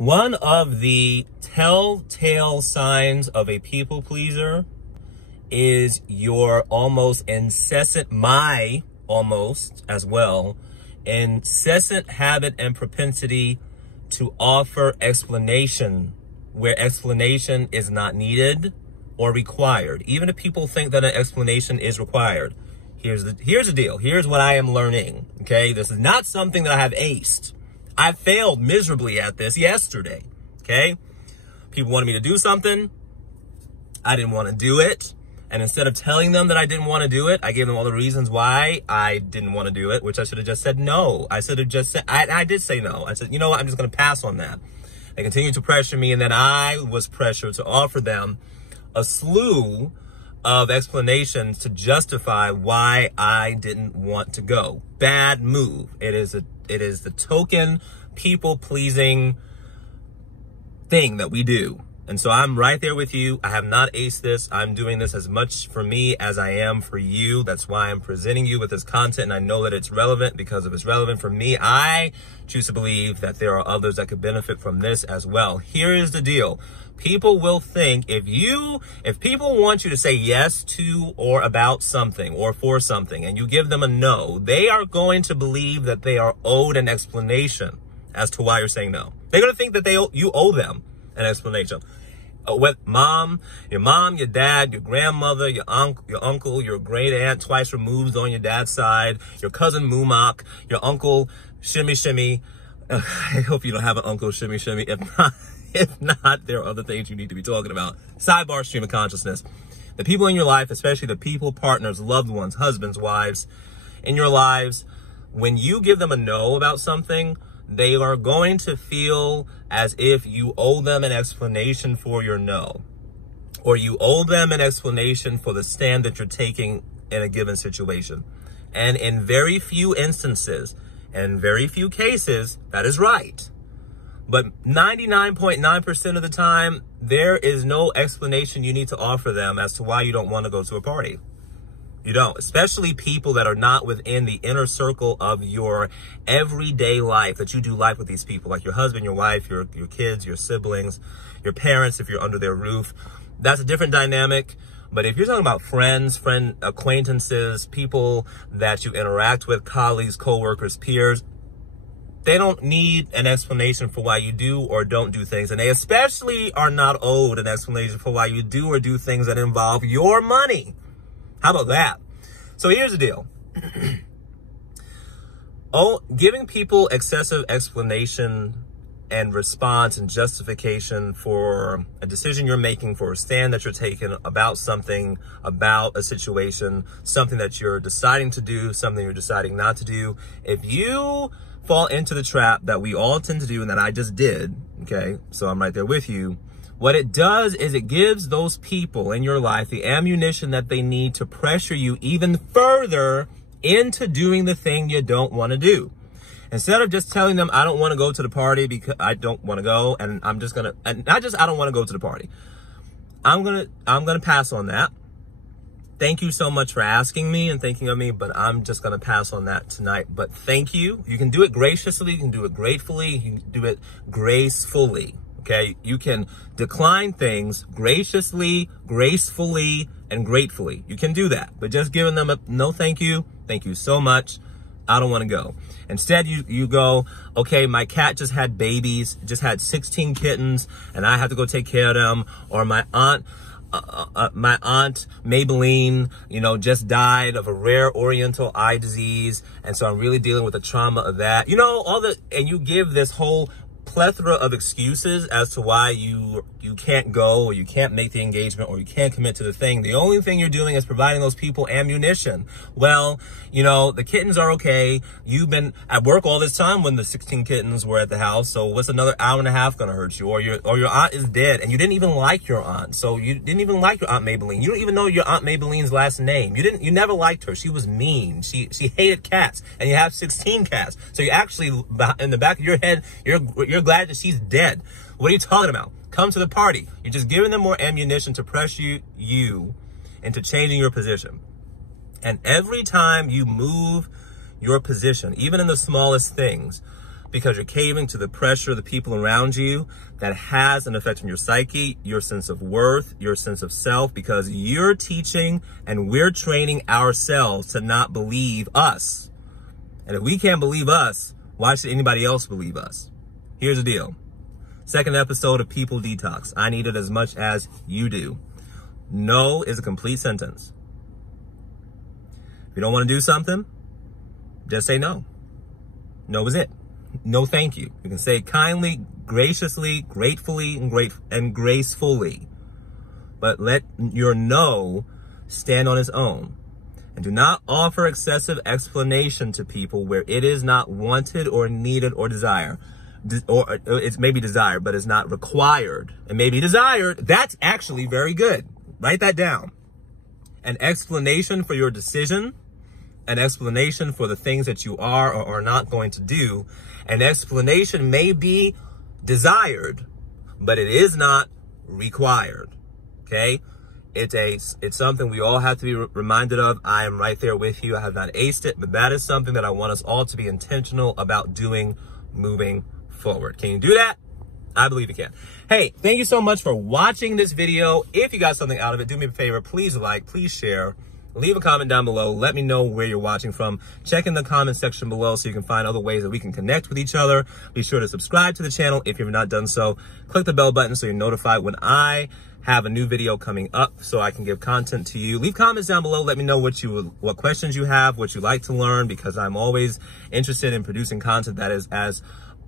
One of the telltale signs of a people pleaser is your almost incessant, incessant habit and propensity to offer explanation where explanation is not needed or required. Even if people think that an explanation is required. Here's the deal. Here's what I am learning, okay? This is not something that I have aced. I failed miserably at this yesterday, okay? People wanted me to do something. I didn't want to do it. And instead of telling them that I didn't want to do it, I gave them all the reasons why I didn't want to do it, which I should have just said no. I should have just said, I did say no. I said, you know what, I'm just going to pass on that. They continued to pressure me, and then I was pressured to offer them a slew of explanations to justify why I didn't want to go. Bad move. It is the token people-pleasing thing that we do. And so I'm right there with you. I have not aced this. I'm doing this as much for me as I am for you. That's why I'm presenting you with this content. And I know that it's relevant because if it's relevant for me, I choose to believe that there are others that could benefit from this as well. Here is the deal. People will think if people want you to say yes to or about something or for something and you give them a no, they are going to believe that they are owed an explanation as to why you're saying no. They're going to think that you owe them an explanation. With your dad, your grandmother, your uncle, your great aunt twice removed on your dad's side, your cousin Moomak, your uncle Shimmy Shimmy. I hope you don't have an uncle Shimmy Shimmy. If not, there are other things you need to be talking about. Sidebar stream of consciousness. The people in your life, especially the people, partners, loved ones, husbands, wives in your lives, when you give them a no about something, they are going to feel as if you owe them an explanation for your no, or you owe them an explanation for the stand that you're taking in a given situation. And in very few instances and very few cases, that is right. But 99.9% of the time, there is no explanation you need to offer them as to why you don't want to go to a party. You don't, especially people that are not within the inner circle of your everyday life, that you do life with these people, like your husband, your wife, your kids, your siblings, your parents, if you're under their roof. That's a different dynamic. But if you're talking about friends, acquaintances, people that you interact with, colleagues, coworkers, peers, they don't need an explanation for why you do or don't do things. And they especially are not owed an explanation for why you do or do things that involve your money. How about that? So here's the deal. Giving people excessive explanation and response and justification for a decision you're making, for a stand that you're taking about something, about a situation, something that you're deciding to do, something you're deciding not to do. If you fall into the trap that we all tend to do and that I just did, okay, so I'm right there with you, what it does is it gives those people in your life the ammunition that they need to pressure you even further into doing the thing you don't want to do. Instead of just telling them, I don't want to go to the party because I don't want to go, and I don't want to go to the party. I'm going to pass on that. Thank you so much for asking me and thinking of me, but I'm just going to pass on that tonight. But thank you. You can do it graciously. You can do it gratefully. You can do it gracefully. Okay, you can decline things graciously, gracefully, and gratefully. You can do that, but just giving them a no thank you so much, I don't want to go. Instead, you go, okay, my cat just had babies, just had 16 kittens, and I have to go take care of them. Or my aunt Maybelline, just died of a rare oriental eye disease, and so I'm really dealing with the trauma of that. And you give this whole plethora of excuses as to why you can't go, or you can't make the engagement, or you can't commit to the thing. The only thing you're doing is providing those people ammunition. Well, the kittens are okay. You've been at work all this time when the 16 kittens were at the house. So what's another hour and a half going to hurt you? Or your aunt is dead and you didn't even like your aunt. So you didn't even like your Aunt Maybelline. You don't even know your Aunt Maybelline's last name. You never liked her. She was mean. She hated cats, and you have 16 cats. So you actually, in the back of your head, you're glad that she's dead. What are you talking about? Come to the party. You're just giving them more ammunition to pressure you into changing your position. And every time you move your position, even in the smallest things, because you're caving to the pressure of the people around you, that has an effect on your psyche, your sense of worth, your sense of self, because you're teaching and we're training ourselves to not believe us. And if we can't believe us, why should anybody else believe us? Here's the deal. Second episode of People Detox. I need it as much as you do. No is a complete sentence. If you don't want to do something, just say no. No is it. No, thank you. You can say it kindly, graciously, gratefully, and gracefully. But let your no stand on its own. And do not offer excessive explanation to people where it is not wanted or needed or desired. Or it's maybe desired, but it's not required. It may be desired. That's actually very good. Write that down. An explanation for your decision, an explanation for the things that you are or are not going to do. An explanation may be desired, but it is not required. Okay? It's something we all have to be reminded of. I am right there with you. I have not aced it, but that is something that I want us all to be intentional about doing moving forward. Can you do that? I believe you can. Hey, thank you so much for watching this video. If you got something out of it, do me a favor. Please like, please share. Leave a comment down below. Let me know where you're watching from. Check in the comment section below so you can find other ways that we can connect with each other. Be sure to subscribe to the channel if you've not done so. Click the bell button so you're notified when I have a new video coming up so I can give content to you. Leave comments down below. Let me know what questions you have, what you like to learn, because I'm always interested in producing content that is as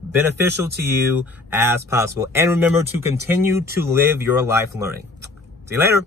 beneficial to you as possible. And remember to continue to live your life learning. See you later.